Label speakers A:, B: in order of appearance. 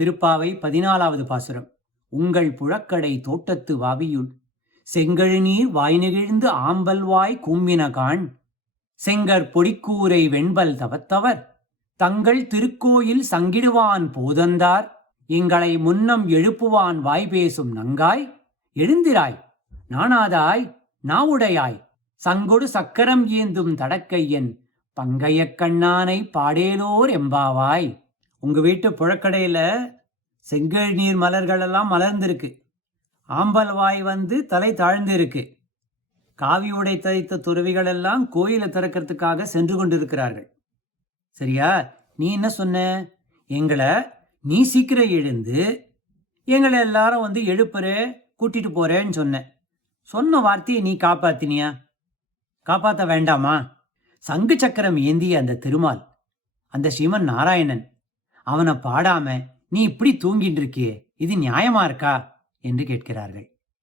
A: திருப்பாவை பதினாலாவது பாசுரம். உங்கள் புழக்கடை தோட்டத்து வாவியுள். செங்கழுநீர் வாய் நெகிழ்ந்து ஆம்பல் வாய் செங்கற் பொடிக்கூரை வெண்பல் தவத்தவர். தங்கள் திருக்கோயில் சங்கிடுவான் போதந்தார். எங்களை முன்னம் எழுப்புவான் வாய் பேசும் நங்காய். எழுந்திராய் நானாதாய் நாவுடையாய். சங்கொடு சக்கரம் ஏந்தும் தடக்கையன் பங்கையக் கண்ணானை பாடேலோர் எம்பாவாய். உங்கள் வீட்டு புழக்கடையில் செங்கல் நீர் மலர்கள் எல்லாம் மலர்ந்திருக்கு. ஆம்பல் வாய் வந்து தலை தாழ்ந்து இருக்கு காவி உடை தைத்த துறவிகள் எல்லாம் கோயிலை திறக்கிறதுக்காக சென்று கொண்டிருக்கிறார்கள். சரியா? நீ என்ன சொன்ன? எங்களை நீ சீக்கிரம் எழுந்து எங்களை எல்லாரும் வந்து எழுப்புற கூட்டிட்டு போறேன்னு சொன்ன. சொன்ன வார்த்தையை நீ காப்பாத்தினியா? காப்பாத்த வேண்டாமா? சங்கு சக்கரம் ஏந்திய அந்த திருமால் அந்த ஸ்ரீமன் நாராயணன் அவனை பாடாம நீ இப்படி தூங்கிட்டு இருக்கியே இது நியாயமா இருக்கா? என்று கேட்கிறார்கள்.